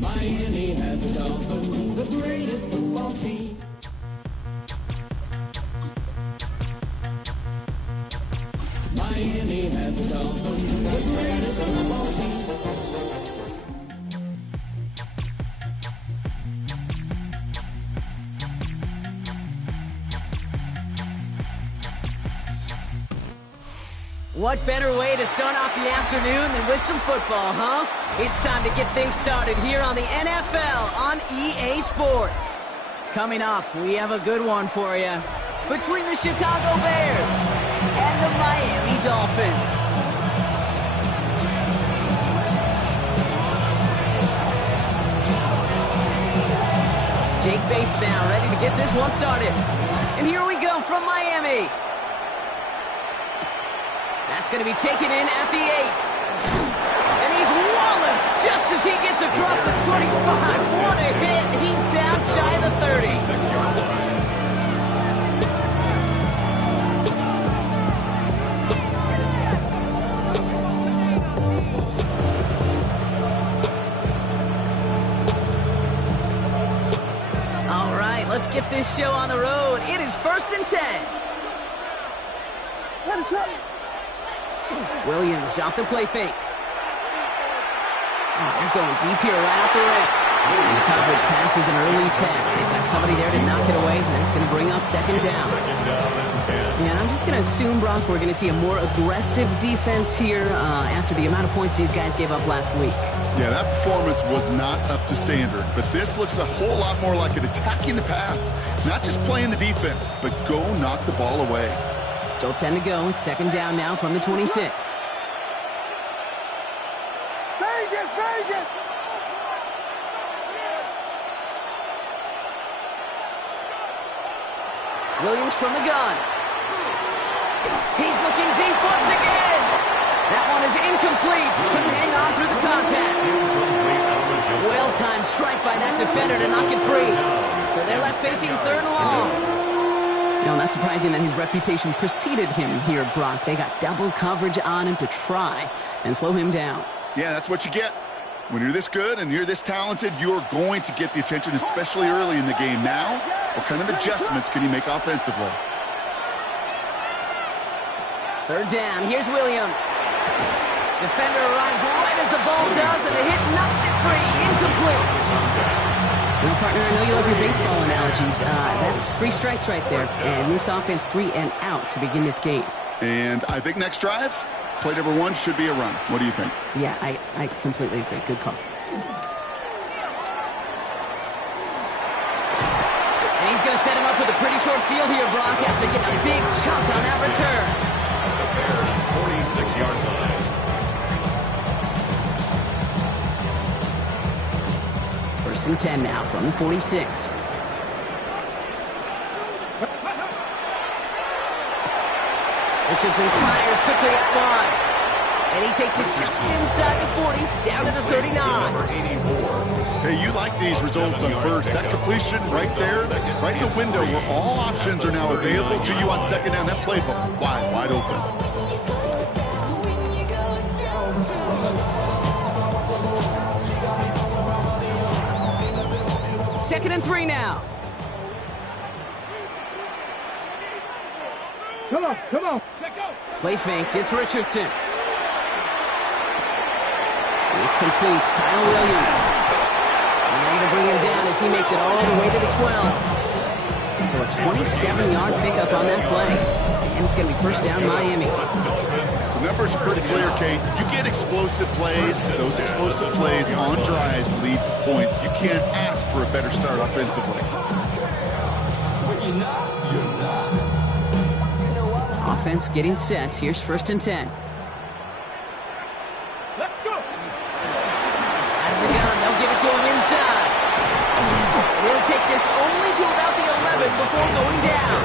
Miami has a Dolphin, the greatest football team. Miami has a Dolphin, the greatest football team. What better way to start off the afternoon than with some football, huh? It's time to get things started here on the NFL on EA Sports. Coming up, we have a good one for you. Between the Chicago Bears and the Miami Dolphins. Jake Bates now ready to get this one started. And here we go from Miami. That's going to be taken in at the 8. And he's walloped just as he gets across the 25. What a hit. He's down shy of the 30. All right, let's get this show on the road. It is 1st and 10. Williams off the play fake. Oh, they're going deep here right out the rim. And the coverage passes an early test. They've got somebody there to knock it away, and that's going to bring up 2nd down. Yeah, and I'm just going to assume, Brock, we're going to see a more aggressive defense here after the amount of points these guys gave up last week. Yeah, that performance was not up to standard, but this looks a whole lot more like it attacking the pass, not just playing the defense, but go knock the ball away. Still 10 to go. It's 2nd down now from the 26. Vegas! Williams from the gun. He's looking deep once again. That one is incomplete. Couldn't hang on through the contact. Well-timed strike by that defender to knock it free. So they're left facing 3rd and long. No, not surprising that his reputation preceded him here, Brock. They got double coverage on him to try and slow him down. Yeah, that's what you get. When you're this good and you're this talented, you're going to get the attention, especially early in the game. Now, what kind of adjustments can you make offensively? 3rd down. Here's Williams. Defender arrives right as the ball does, and the hit knocks it free. Incomplete. Well, partner, I know you love your baseball analogies. That's 3 strikes right there. And this offense 3 and out to begin this game. And I think next drive, play number 1 should be a run. What do you think? Yeah, I completely agree. Good call. And he's going to set him up with a pretty short field here, Brock, after getting a big chunk on that return. The Bears' 46-yard line. First and 10 now from the 46. Richardson fires quickly up wide. And he takes it just inside the 40, down to the 39. Hey, you like these results on first. That completion right there, right in the window where all options are now available to you on 2nd down. That playbook wide open. Second and 3 now. Come on. Play fake. It's Richardson. It's complete. Kyle Williams. And they're going to bring him down as he makes it all the way to the 12. So a 27-yard pickup on that play. And it's going to be 1st down Miami. The numbers are pretty clear, Kate. You get explosive plays. Those explosive plays on drives lead to points. You can't ask for a better start offensively. Offense getting set. Here's 1st and 10. Let's go. Out of the gun. They'll give it to him inside. He'll take this only to about the 11 before going down.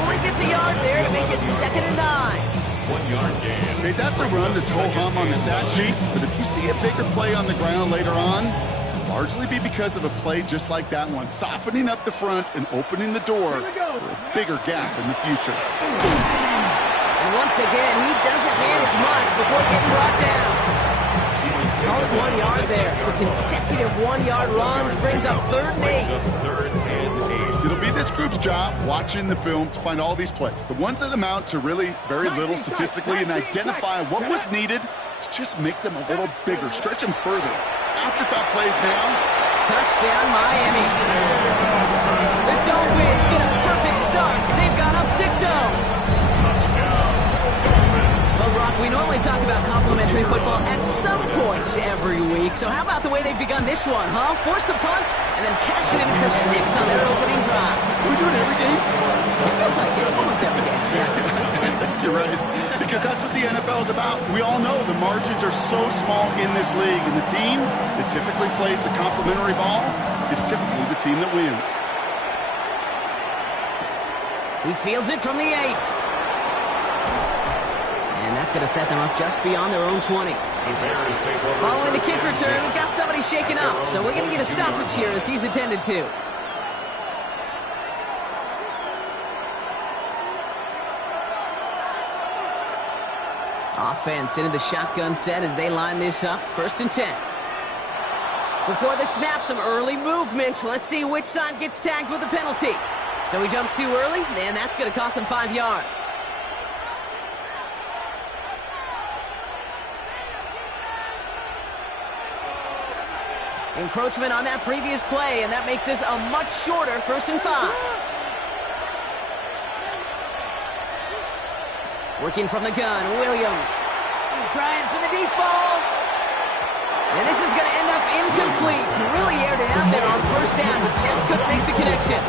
Only gets a yard there to make it 2nd and 9. 1-yard gain. Okay, that's a run that's ho-hum on the stat sheet, but if you see a bigger play on the ground later on, largely be because of a play just like that one, softening up the front and opening the door for a bigger gap in the future. And once again, he doesn't manage much before getting brought down. Call it 1 yard there. So consecutive 1-yard runs, brings up 3rd and 8. Third and 8. It'll be this group's job watching the film to find all these plays, the ones that amount to really very little statistically, and identify what was needed to just make them a little bigger, stretch them further. Afterthought plays now. Touchdown, Miami. The Dolphins get a perfect start. They've gone up 6-0. Well, Brock, we normally talk about complimentary football at some point every week. So how about the way they've begun this one, huh? Force the punts and then cash it in for 6 on their opening drive. Do we do it every day? It feels like it almost every day. Yeah. You're right. Because that's what the NFL is about. We all know the margins are so small in this league. And the team that typically plays the complimentary ball is typically the team that wins. He fields it from the 8. And that's going to set them up just beyond their own 20. Following the kick return, we've got somebody shaken up. So we're going to get a stoppage here as he's attended to. Offense into the shotgun set as they line this up. 1st and 10. Before the snap, some early movement. Let's see which side gets tagged with a penalty. So we jump too early, and that's going to cost him 5 yards. Encroachment on that previous play, and that makes this a much shorter 1st and 5. Working from the gun, Williams. Trying for the deep ball. And this is going to end up incomplete. Really aired it out there on 1st down, but just couldn't make the connection.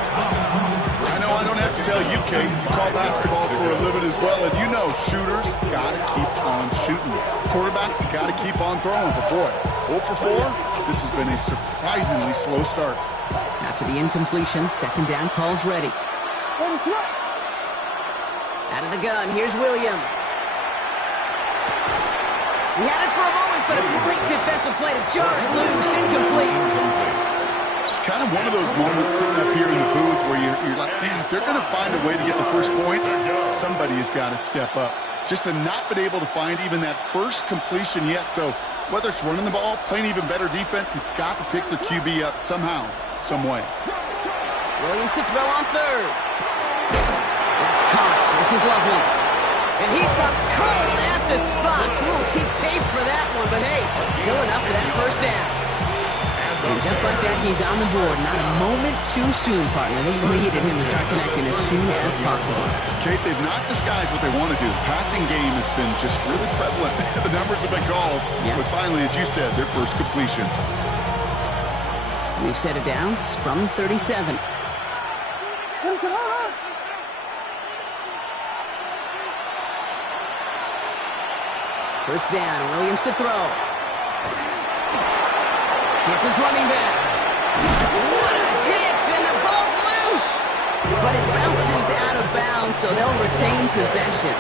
I know I don't have to tell you, Kate. You call basketball for a living as well, and you know shooters got to keep on shooting. Quarterbacks got to keep on throwing. But boy, 0 for 4, this has been a surprisingly slow start. After the incompletion, 2nd down calls ready. Out of the gun, here's Williams. He had it for a moment, but a great defensive play to jar it loose, incomplete. Just kind of one of those moments sitting up here in the booth where you're like, man, if they're going to find a way to get the first points, somebody has got to step up. Just to not been able to find even that first completion yet. So whether it's running the ball, playing even better defense, they've got to pick their QB up somehow, some way. Williams to throw on 3rd. That's caught. This is Loveland. And he stops cold at the spot. He paid for that one, but hey, still enough for that 1st down. And just like that, he's on the board. Not a moment too soon, partner. They needed him to start connecting as soon as possible. Kate, they've not disguised what they want to do. The passing game has been just really prevalent. The numbers have been called. Yeah. But finally, as you said, their first completion. We've set it down from 37. First down, Williams to throw. It's his running back. What a hit, and the ball's loose. But it bounces out of bounds, so they'll retain possession.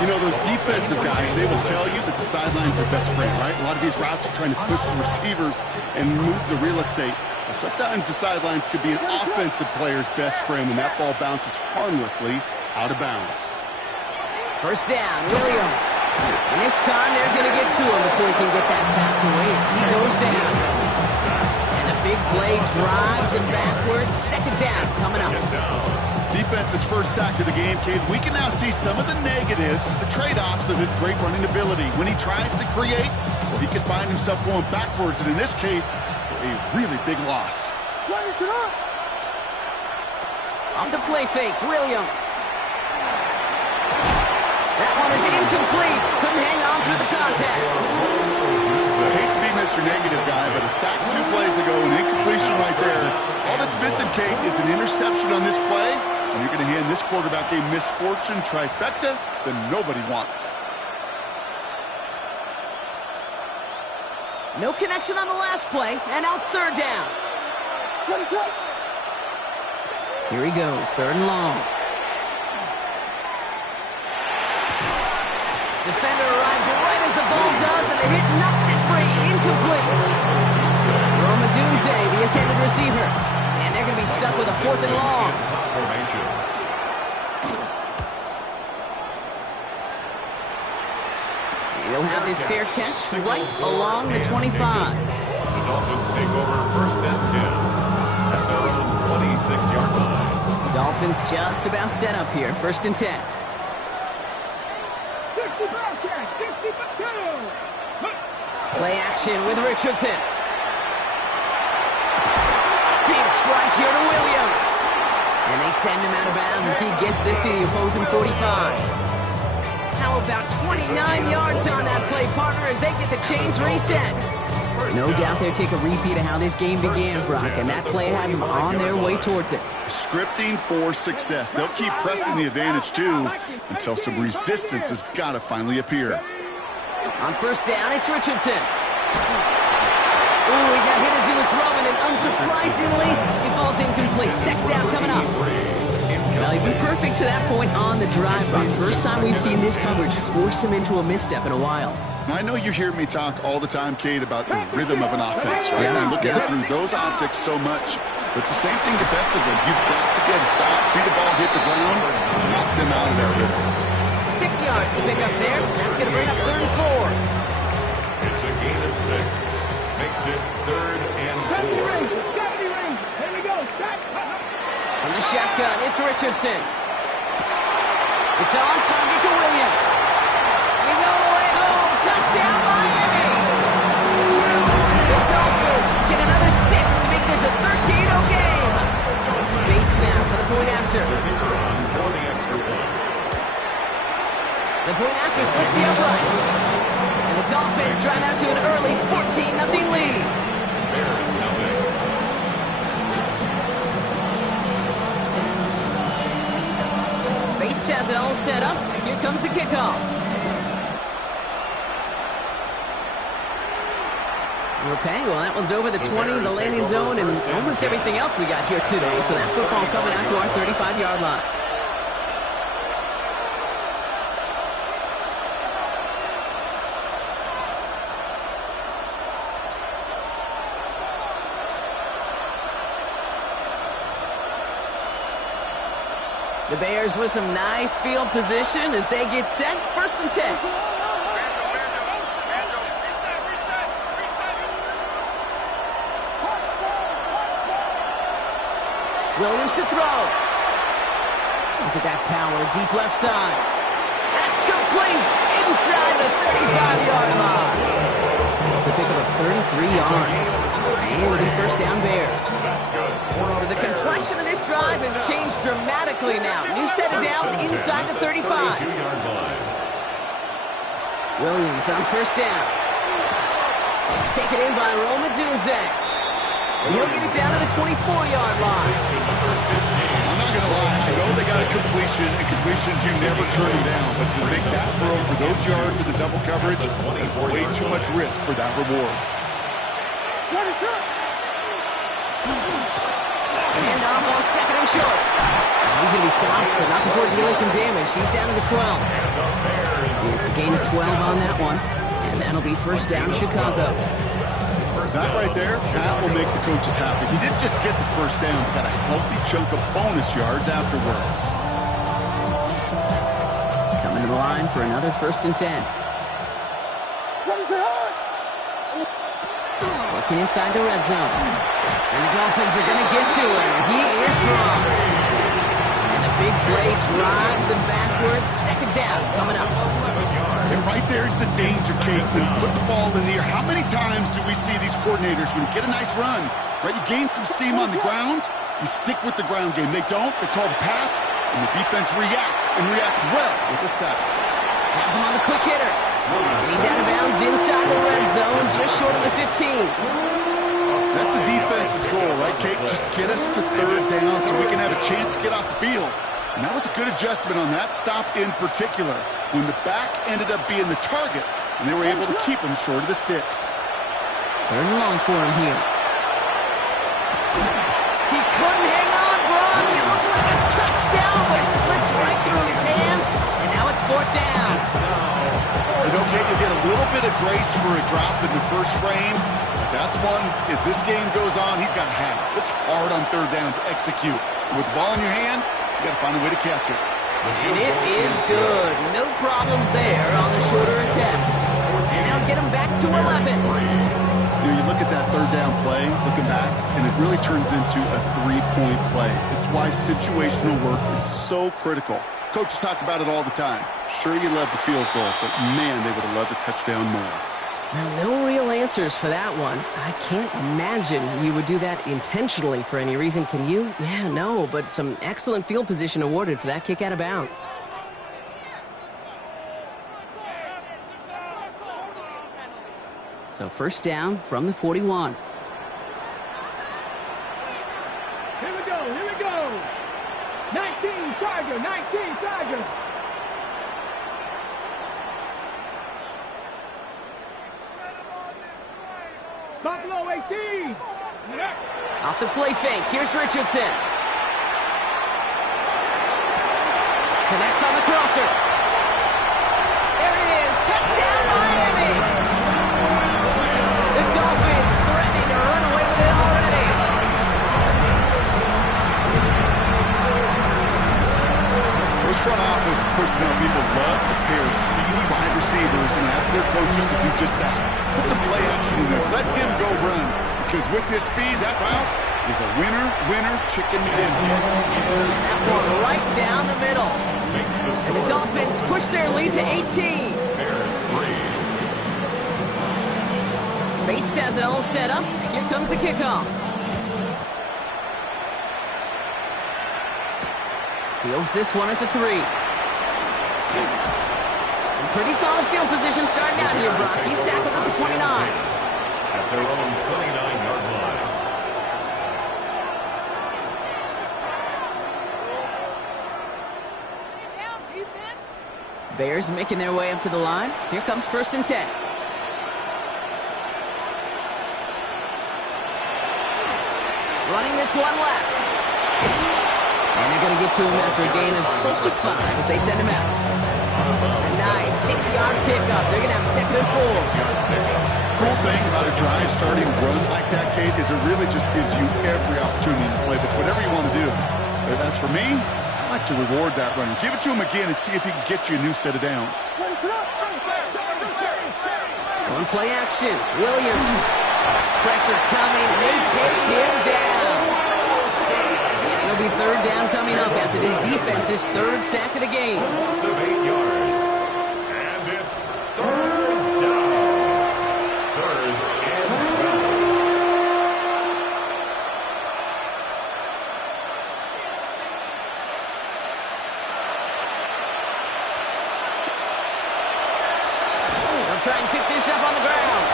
You know, those defensive guys, they will tell you that the sideline's their best friend, right? A lot of these routes are trying to push the receivers and move the real estate. Well, sometimes the sidelines could be an offensive player's best friend, and that ball bounces harmlessly out of bounds. First down, Williams. And this time they're going to get to him before he can get that pass away as he goes down. And the big play drives them backwards. 2nd down coming up. Defense's first sack of the game, Kate. We can now see some of the negatives, the trade-offs of his great running ability. When he tries to create, well, he can find himself going backwards, and in this case, a really big loss. Off the play fake, Williams. That one is incomplete. Couldn't hang on through the contact. I hate to be Mr. Negative guy, but a sack 2 plays ago, an incompletion right there. All that's missing, Kate, is an interception on this play, and you're going to hand this quarterback a misfortune trifecta that nobody wants. No connection on the last play, and now it's 3rd down. Here he goes, 3rd and long. Defender arrives right as the ball does, and the hit knocks it free. Incomplete. Roma Dunze, the intended receiver. And they're going to be stuck with a 4th and long. He'll have his fair catch right along the 25. The Dolphins take over first and 10 at their own 26-yard line. Dolphins just about set up here. First and 10. 62. Play action with Richardson. Big strike here to Williams. And they send him out of bounds as he gets this to the opposing 45. How about 29 yards on that play, partner, as they get the chains reset? No doubt they'll take a repeat of how this game began, Brock, and that play has them on their way towards it. Scripting for success. They'll keep pressing the advantage, too, until some resistance has got to finally appear. On first down, it's Richardson. Ooh, he got hit as he was throwing, and unsurprisingly, he falls incomplete. Second down coming up. Well, he'd been perfect to that point on the drive, Brock. First time we've seen this coverage force him into a misstep in a while. Now, I know you hear me talk all the time, Kate, about the rhythm of an offense, right? Yeah, I look at it through those optics so much. But it's the same thing defensively. You've got to get a stop, see the ball hit the ground, to knock them out of that rhythm. 6 yards to pick up there. That's going to bring up 3rd and 4. It's a gain of 6. Makes it 3rd and 4. 70 range. Here we go. Stop. From the shotgun, it's Richardson. It's on target to Williams. He's all the way home. Touchdown, Miami. The Dolphins get another 6 to make this a 13-0 game. Bait snap for the point after. For the extra point. The point after splits the uprights. And the Dolphins drive out to an early 14-0 lead. Bears nothing. Bates has it all set up. Here comes the kickoff. Okay, well, that one's over the 20, the landing zone, and almost everything else we got here today. So that football coming out to our 35-yard line. The Bears with some nice field position as they get set. First and 10. Williams to throw. Look at that power, deep left side. That's complete inside the 35-yard line. It's a pickup of 33 yards. And it'll be first down Bears. So the complexion of this drive has changed dramatically now. New set of downs inside the 35. Williams on first down. It's taken in by Roma Dunze. And he'll get it down to the 24-yard line. I'm not going to lie. I know they got a completion, and completions, you never turn them down. But to make that throw for those yards in the double coverage, that's way too much risk for that reward. Hand off on second and short. He's going to be stopped, but not before dealing some damage. He's down to the 12. It's a gain of 12 on that one. And that'll be first down Chicago. That right there, that will make the coaches happy. He didn't just get the first down, he got a healthy chunk of bonus yards afterwards. Coming to the line for another first and 10. Working inside the red zone. And the Dolphins are going to get to him. He is dropped. And the big play drives them backwards. Second down coming up. And right there is the danger, Kate. When you put the ball in the air, how many times do we see these coordinators, when you get a nice run, right, you gain some steam on the ground, you stick with the ground game. They don't. They call the pass, and the defense reacts, and reacts well with a sack. Has him on the quick hitter. He's out of bounds inside the red zone, just short of the 15. That's a defense's goal, right, Kate? Just get us to third down so we can have a chance to get off the field. And that was a good adjustment on that stop in particular, when the back ended up being the target, and they were able to keep him short of the sticks. Third and long for him here. He couldn't hang on, Brock. It looked like a touchdown, but it slips right through his hands, and now it's fourth down. And okay, you get a little bit of grace for a drop in the first frame. That's one, as this game goes on, he's got to have it. It's hard on third down to execute. With the ball in your hands, you got to find a way to catch it. And it is good. No problems there on the shorter attempt. to 11. You know, you look at that third down play, looking back, and it really turns into a three-point play. It's why situational work is so critical. Coaches talk about it all the time. Sure, you love the field goal, but man, they would have loved a touchdown more. Well, no real answers for that one. I can't imagine you would do that intentionally for any reason. Can you? Yeah, no, but some excellent field position awarded for that kick out of bounds. So first down from the 41. Here we go, here we go. 19 Charger, 19 Charger. Buffalo 18. Off the play fake. Here's Richardson. Connects on the crosser. There it is. Touchdown, Miami. The Dolphins threatening to run away with it already. Those front office personnel people love to pair speedy wide receivers and ask their coaches to do just that. Put some play action in there. Let him go run. Because with his speed, that route is a winner, chicken dinner. That one right down the middle. And the Dolphins push their lead to 18. Bears 3. Bates has it all set up. Here comes the kickoff. Fields this one at the 3. And pretty solid field position starting out here, Brock. He's tackled at the 29. At their own 29-yard line. Bears making their way up to the line. Here comes 1st and 10. Running this one left. And they're going to get to him after a gain of close to 5 as they send him out. A nice 6-yard pickup. They're going to have 2nd and 4. Cool thing about a drive starting run like that, Kate, is it really just gives you every opportunity to play whatever you want to do. But as for me, I like to reward that run. Give it to him again and see if he can get you a new set of downs. On play action, Williams. Pressure coming, and they take him down. And it'll be 3rd down coming up after this defense's 3rd sack of the game. Loss of 8 yards. And it's 3rd down. 3rd and 12. They'll try and pick this up on the ground.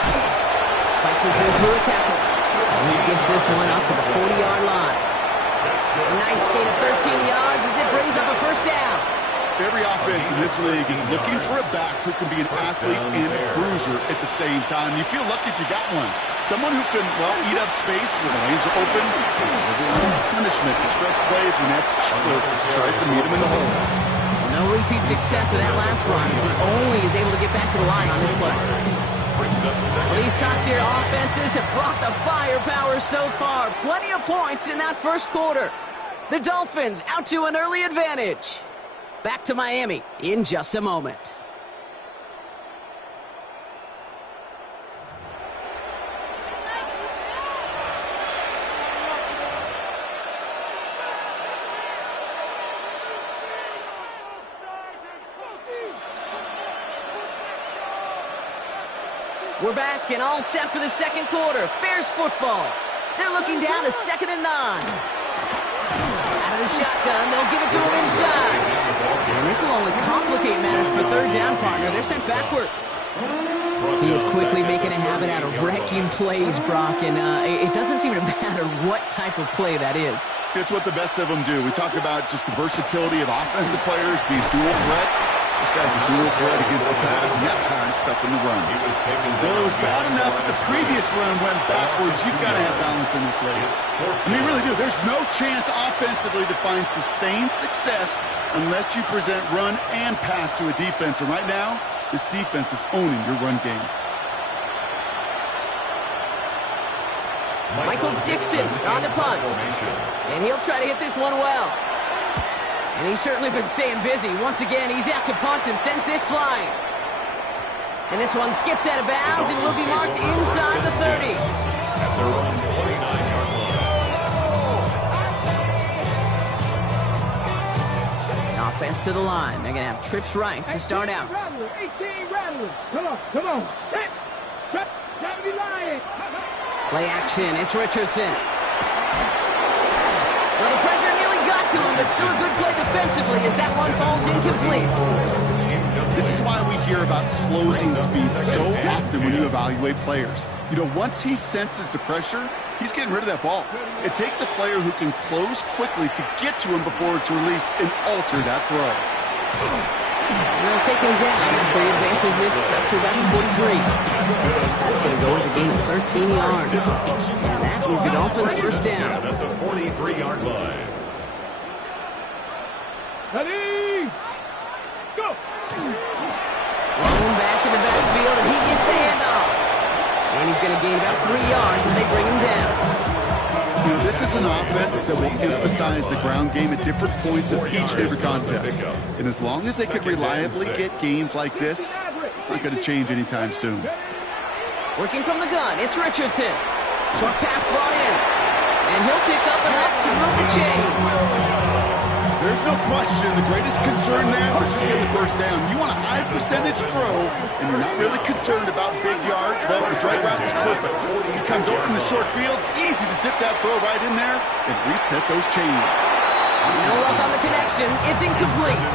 Fights his way through a tackle. And he gets this one up to the 40-yard line. A nice gain of 13 yards as it brings up a 1st down. Every offense in this league is looking for a back who can be an athlete and a bruiser at the same time. You feel lucky if you got one. Someone who can, well, eat up space when the lanes are open. Punishment to stretch plays when that tackler tries to meet him in the hole. No repeat success of that last run as he only is able to get back to the line on this play. Well, these top-tier offenses have brought the firepower so far. Plenty of points in that 1st quarter. The Dolphins out to an early advantage. Back to Miami in just a moment. We're back and all set for the 2nd quarter. Bears football. They're looking down to 2nd and 9. Out of the shotgun, they'll give it to him inside. And this will only complicate matters for 3rd down, partner. They're sent backwards. He is quickly making a habit out of wrecking plays, Brock, and it doesn't seem to matter what type of play that is. It's what the best of them do. We talk about just the versatility of offensive players being dual threats. This guy's a dual threat against the pass, and that time stuffing the run. Well, it was bad enough that the previous run went backwards. You've got to have balance in this league. I mean, really do. There's no chance offensively to find sustained success unless you present run and pass to a defense. And right now, this defense is owning your run game. Michael Dixon on the punt. And he'll try to hit this one well. And he's certainly been staying busy. Once again, he's out to punt and sends this flying. And this one skips out of bounds and will be marked inside the 30. At their own 29-yard line. Offense to the line. They're going to have trips right to start out. 18 rattlers. Come on. Set. Time to be lying. Play action. It's Richardson. Well, the pressure nearly got to him, but still a good play defensively as that one falls incomplete. This is why we hear about closing speed so often when you evaluate players. You know, once he senses the pressure, he's getting rid of that ball. It takes a player who can close quickly to get to him before it's released and alter that throw. And they'll take him down after he advances this up to about the 43. That's going to go as a gain of 13 yards. And that is the Dolphins' first down. At the 43-yard line. Ready? Go. Thrown back in the backfield, and he gets the handoff. And he's going to gain about 3 yards as they bring him down. You know, this is an offense that will emphasize the ground game at different points of each and every contest. And as long as they can reliably get gains like this, it's not going to change anytime soon. Working from the gun, it's Richardson. Short pass brought in. And he'll pick up enough to move the chains. There's no question the greatest concern there was just getting the first down. You want a high percentage throw, and you're not really concerned about big yards. Well, the right route is perfect. He comes over in the short field. It's easy to zip that throw right in there and reset those chains. No luck on the connection. It's incomplete.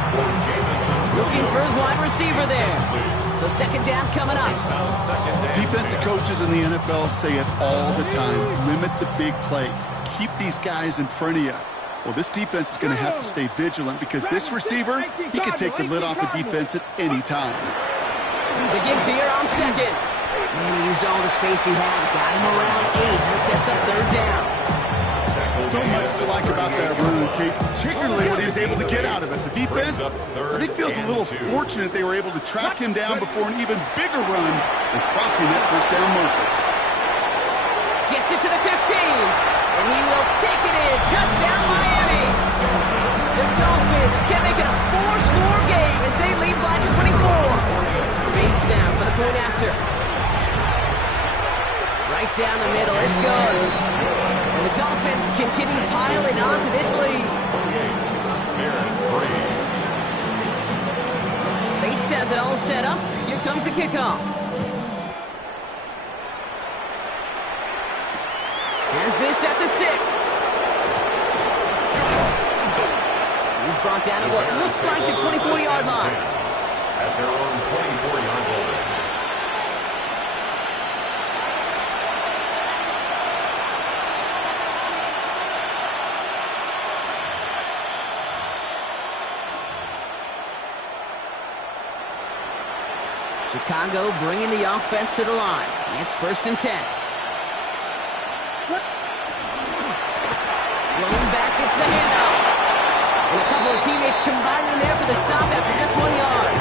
Looking for his wide receiver there. So second down coming up. Defensive coaches in the NFL say it all the time. Limit the big play. Keep these guys in front of you. Well, this defense is going to have to stay vigilant because this receiver, he can take the lid off a defense at any time. The give here on second. Man, he used all the space he had. Got him around 8. That sets up third down. So much to like about that run, Kate, particularly when he was able to get out of it. The defense, I think, feels a little fortunate they were able to track him down before an even bigger run and crossing that first down marker. Gets it to the 15. And he will take it in. Touchdown, Miami. The Dolphins can make it a 4-score game as they lead by 24. Great snap for the point after. Right down the middle. It's good. And the Dolphins continue piling onto this lead. Bears 3. Bates has it all set up. Here comes the kickoff. Has this at the 6. He's brought down at what looks like the 24-yard line. At their own 24-yard line. Chicago bringing the offense to the line. It's 1st and 10. Blown back, it's the handoff. And a couple of teammates combining there for the stop after just 1 yard.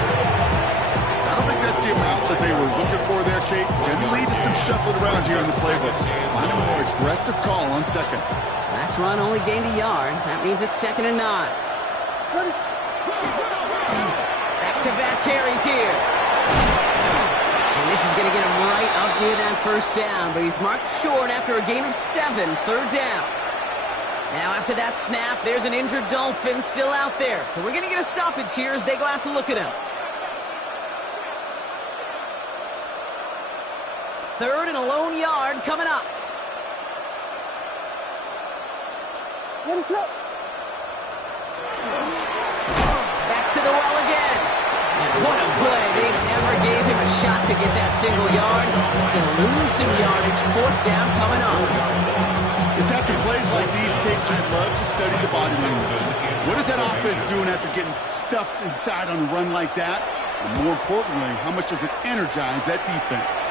I don't think that's the amount that they were looking for there, Kate. Generally, just some shuffling around here in the playbook. Find a more aggressive call on second. Last run only gained a yard. That means it's 2nd and 9. Back-to-back carries here. And this is going to get him right up near that first down, but he's marked short after a gain of 7, 3rd down. Now after that snap, there's an injured Dolphin still out there. So we're going to get a stoppage here as they go out to look at him. 3rd and a lone yard coming up. What is up? Back to the well again. What a play. They never gave him a shot to get that single yard. He's going to lose some yardage. 4th down coming up. It's after plays like these, Kate, I love to study the body language. What is that offense doing after getting stuffed inside on a run like that? And more importantly, how much does it energize that defense?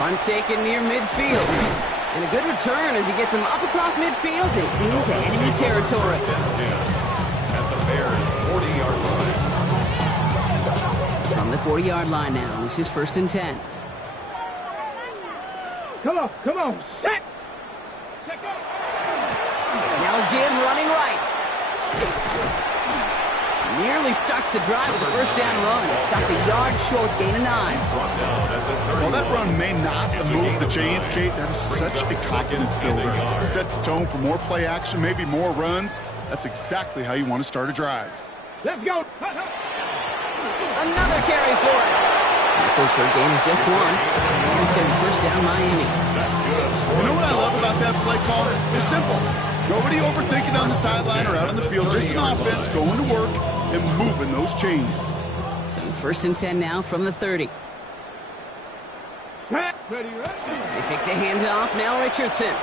Punt taken near midfield. And a good return as he gets him up across midfield and into enemy territory. At the Bears' 40-yard line. From the 40-yard line now, this is 1st and 10. Come on. Set. Now give running right. Nearly starts the drive with a first down run. Stopped a yard short, gain of 9. Well, that run may not have moved the chains, Kate. That is such a confidence builder. It sets the tone for more play action, maybe more runs. That's exactly how you want to start a drive. Let's go. Another carry for it. That goes for a gain of just 1. And it's going to be first down Miami. You know what I love about that play call? It's simple. Nobody overthinking on the sideline or out on the field. Just an offense going to work and moving those chains. So first and 10 now from the 30. Ready. They take the handoff. Now Richardson.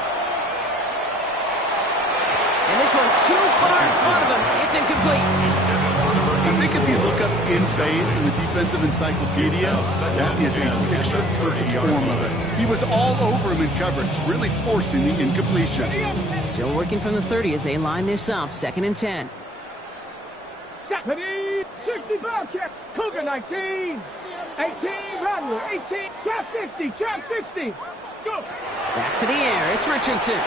And this one too far in front of him. It's incomplete. I think if you look up in phase in the defensive encyclopedia, that is a picture-perfect form of it. He was all over him in coverage, really forcing the incompletion. Still working from the 30 as they line this up. Second and 10. Ready. 65 check. Cougar 19. 18. Rattler. 18. Trap 60. Trap 60. Go. Back to the air. It's Richardson.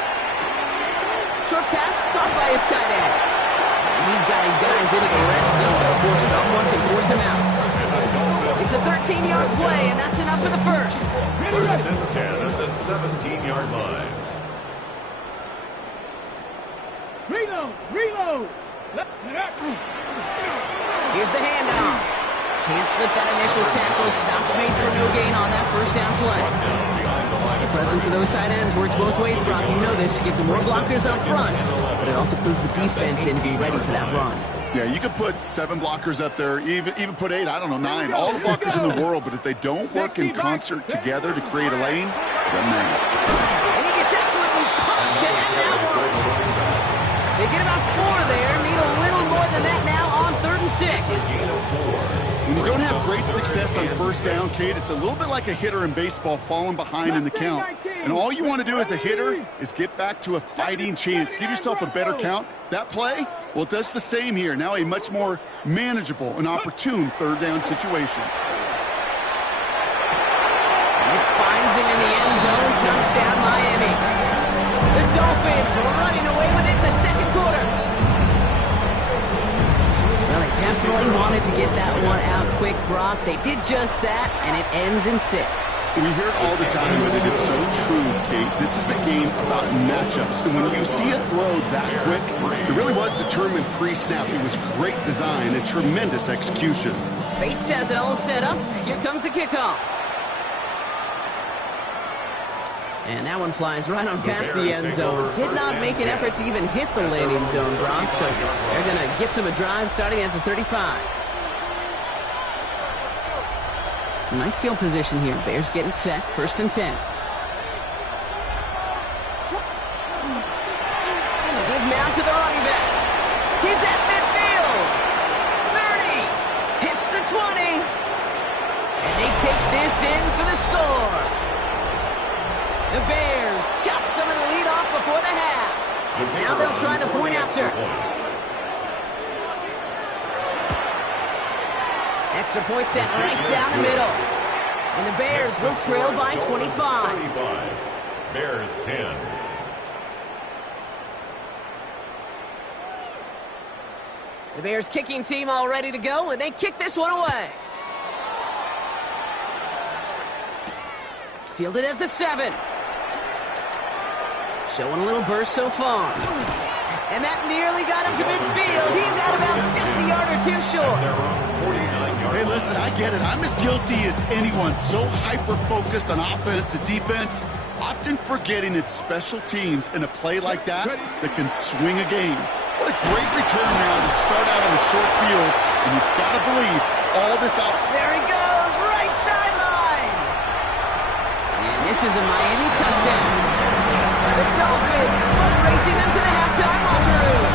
Short pass caught by his tight end. He's got his guys into the red zone before someone can force him out. It's a 13-yard play, and that's enough for the first. First and 10 at the 17-yard line. Reload. Here's the handoff. Can't slip that initial tackle. Stops made for no gain on that first down play. The presence of those tight ends works both ways, Brock. You know this. Gives them more blockers up front, but it also clues the defense in to be ready for that run. Yeah, you could put 7 blockers up there, even put 8, I don't know, 9. All the blockers in the world, but if they don't work in concert together to create a lane, then man. And he gets absolutely pumped to end that one. They get about 4 there. Need a little more than that now on 3rd and 6. When you don't have great success on first down, Kate, it's a little bit like a hitter in baseball falling behind in the count. And all you want to do as a hitter is get back to a fighting chance. Give yourself a better count. That play, well, it does the same here. Now a much more manageable and opportune 3rd down situation. And this finds him in the end zone. Touchdown, Miami. The Dolphins running away with it in the second quarter. Well, they definitely wanted to get that one out quick, Brock. They did just that, and it ends in 6. We hear it all the time, but it is so true, Kate. This is a game about matchups, and when you see a throw that quick, it really was determined pre-snap. It was great design and tremendous execution. Bates has it all set up. Here comes the kickoff. And that one flies right on past the end zone. Did not make an effort to even hit the landing zone, Brock, so they're going to gift him a drive starting at the 35. Some nice field position here. Bears getting set. 1st and 10. Give now to the running back. He's at midfield. 30. Hits the 20. And they take this in for the score. The Bears chop some of the lead off before the half. Now they'll try the point after. Extra point sent right down the middle. And the Bears will trail by 25. Bears 10. The Bears kicking team all ready to go, and they kick this one away. Fielded at the 7. Showing a little burst so far. And that nearly got him to midfield. He's out of bounds just a yard or 2 short. Hey, listen, I get it. I'm as guilty as anyone. So hyper-focused on offense and defense, often forgetting it's special teams in a play like that that can swing a game. What a great return now to start out on a short field. And you've got to believe all this out. There he goes, right sideline. And this is a Miami touchdown. The Dolphins racing them to the halftime locker room.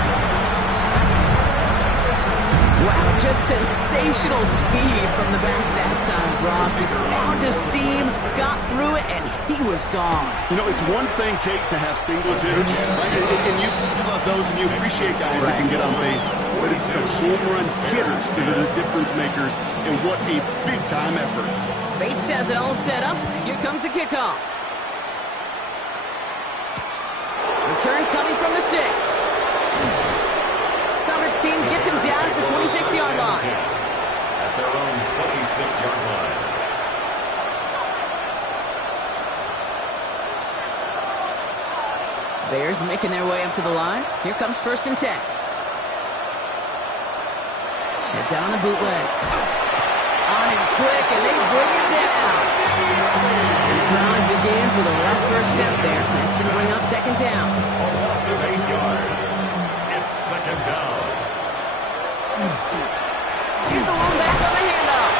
Wow, just sensational speed from the back that time, Brock. He found a seam, got through it, and he was gone. You know, it's one thing, Kate, to have singles hitters, right? And you love those, and you appreciate guys that can get on base. But it's the home run hitters that are the difference makers, and what a big-time effort. Bates has it all set up. Here comes the kickoff. Return coming from the 6. Coverage Sports team gets him down at the 26-yard line. At their own 26-yard line. Bears making their way up to the line. Here comes 1st and 10. Heads out on the bootleg. On him quick, and they bring him down. And the crowd begins with a rough first step there. That's going to bring up 2nd down. A loss of 8 yards. It's 2nd down. Here's the lone back on the handoff.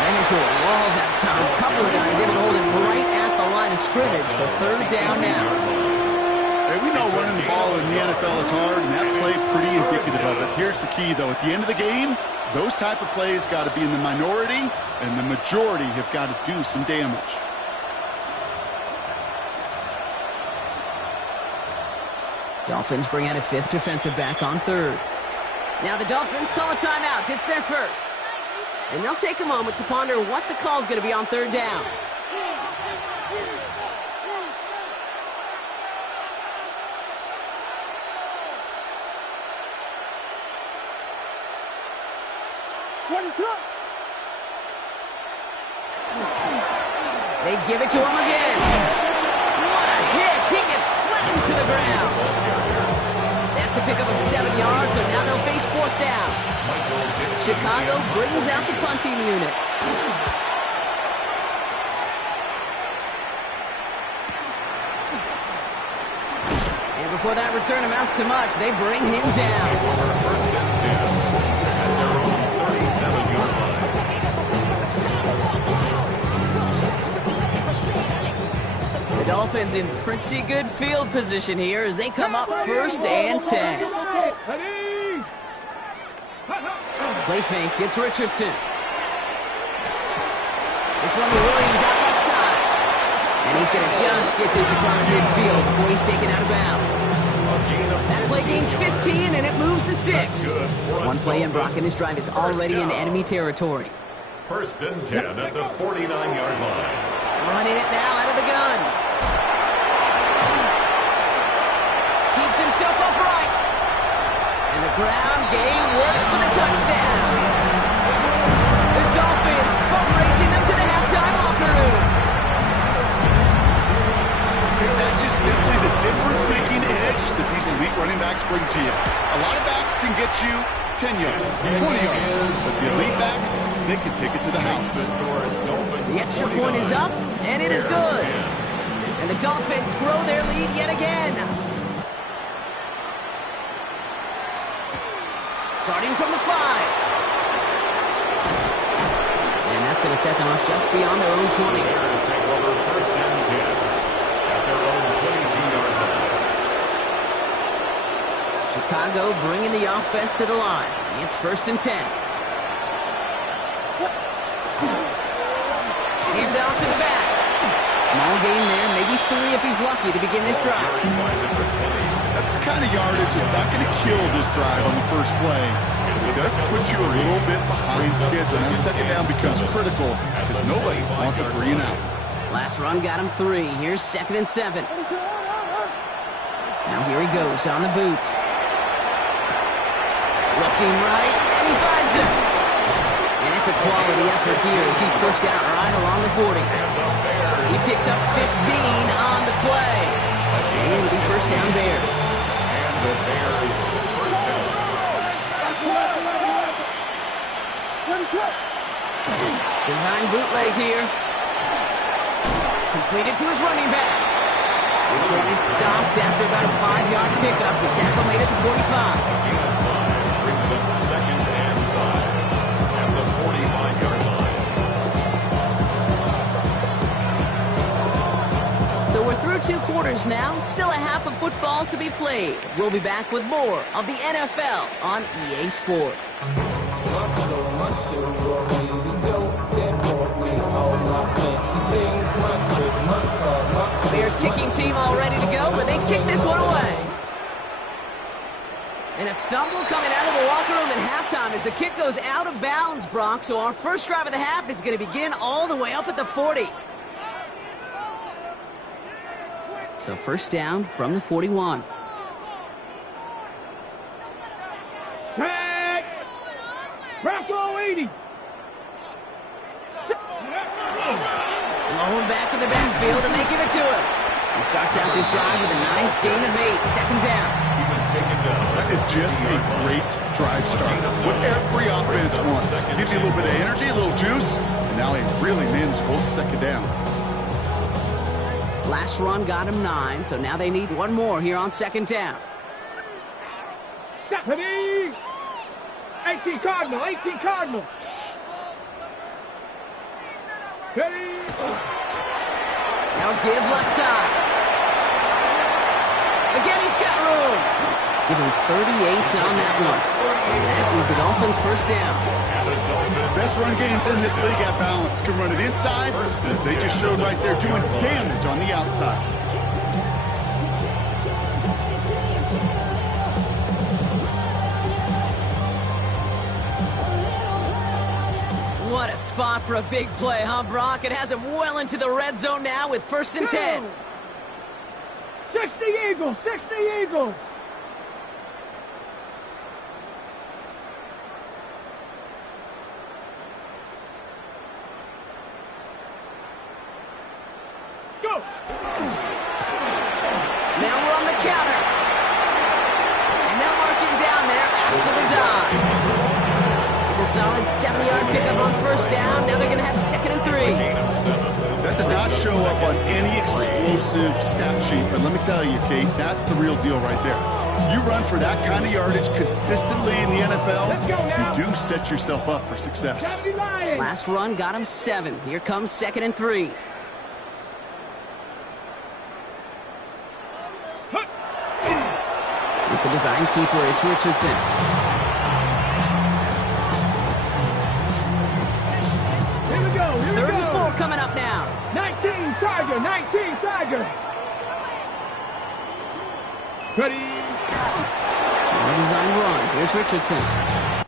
Ran into a wall that time. A couple of guys able to hold him right at the line of scrimmage. So 3rd down now. Hey, we know running the ball in the NFL is hard, and that play pretty indicative of it. Here's the key, though. At the end of the game, those type of plays got to be in the minority, and the majority have got to do some damage. Dolphins bring out a 5th defensive back on 3rd. Now the Dolphins call a timeout. It's their first. And they'll take a moment to ponder what the call is going to be on 3rd down. They give it to him again. What a hit! He gets flattened to the ground. That's a pickup of 7 yards, so now they'll face 4th down. Chicago brings out the punting unit. And before that return amounts to much, they bring him down. 1st and 10 at their own 37-yard line. The Dolphins in pretty good field position here as they come up 1st and 10. Play fake, it's Richardson. This one to Williams out left side. And he's going to just get this across midfield before he's taken out of bounds. That play gains 15 and it moves the sticks. One play in, Brock, and this drive is already in enemy territory. 1st and 10 at the 49-yard line. Running it now out of the gun. Keeps himself upright. And the ground game works for the touchdown. The Dolphins both racing them to the halftime locker room. That's just simply the difference-making edge that these elite running backs bring to you. A lot of backs can get you 10 yards, 20 yards, but the elite backs, they can take it to the house. The extra point is up, and it is good. And the Dolphins grow their lead yet again. Starting from the 5. And that's going to set them up just beyond their own 20. Bears take over 1st and 10 at their own 22-yard line. Chicago bringing the offense to the line. It's 1st and 10. Handoff to the back. Small gain there, maybe 3 if he's lucky to begin this drive. That's the kind of yardage that's not going to kill this drive on the first play. It does put you a little bit behind schedule. Now 2nd down becomes critical because nobody wants a 3 and out. Last run got him 3. Here's 2nd and 7. Now here he goes on the boot. Looking right, and he finds it. And it's a quality effort here as he's pushed out right along the 40. He picks up 15 on the play. And it'll be 1st down Bears. And the Bears 1st down. Design bootleg here. Completed to his running back. This one is stopped after about a 5-yard pickup. The tackle made at the 45. Brings up 2nd and 5 at the 45-yard line. So we're through 2 quarters now. Still a half of football to be played. We'll be back with more of the NFL on EA Sports. Bears kicking team all ready to go, but they kick this one away. And a stumble coming out of the locker room at halftime as the kick goes out of bounds, Brock. So our first drive of the half is going to begin all the way up at the 40. So 1st down from the 41. Hey! Thrown back in the backfield, and they give it to him. He starts out this drive with a nice gain of 8. Second down. He was taken down. That is just a great drive start. What every offense wants. Gives you a little bit of energy, a little juice, and now a really manageable second down. Last run got him 9, so now they need one more here on second down. Stephanie! 18 Cardinal, 18 Cardinal. Ready? Now give left side. Again, he's got room. Give him 38 on that one. And that is a Dolphins first down. Best run games in this league at balance. Can run it inside, as they just showed right there, doing damage on the outside. What a spot for a big play, huh, Brock? It has him well into the red zone now with 1st and 10. 60 Eagles, 60 Eagles. Go. Now we're on the counter. And they'll mark him down there after the dive. It's a solid 7-yard pickup on first down. Now they're going to have 2nd and 3. That does not show up on any explosive stat sheet, but let me tell you, Kate, that's the real deal right there. You run for that kind of yardage consistently in the NFL, you do set yourself up for success. Last run got him 7. Here comes 2nd and 3. It's a design keeper. It's Richardson. Here we go, here we 3rd and go. 4 coming up now. 19 Tiger, 19 Tiger. Ready? A design run. Here's Richardson.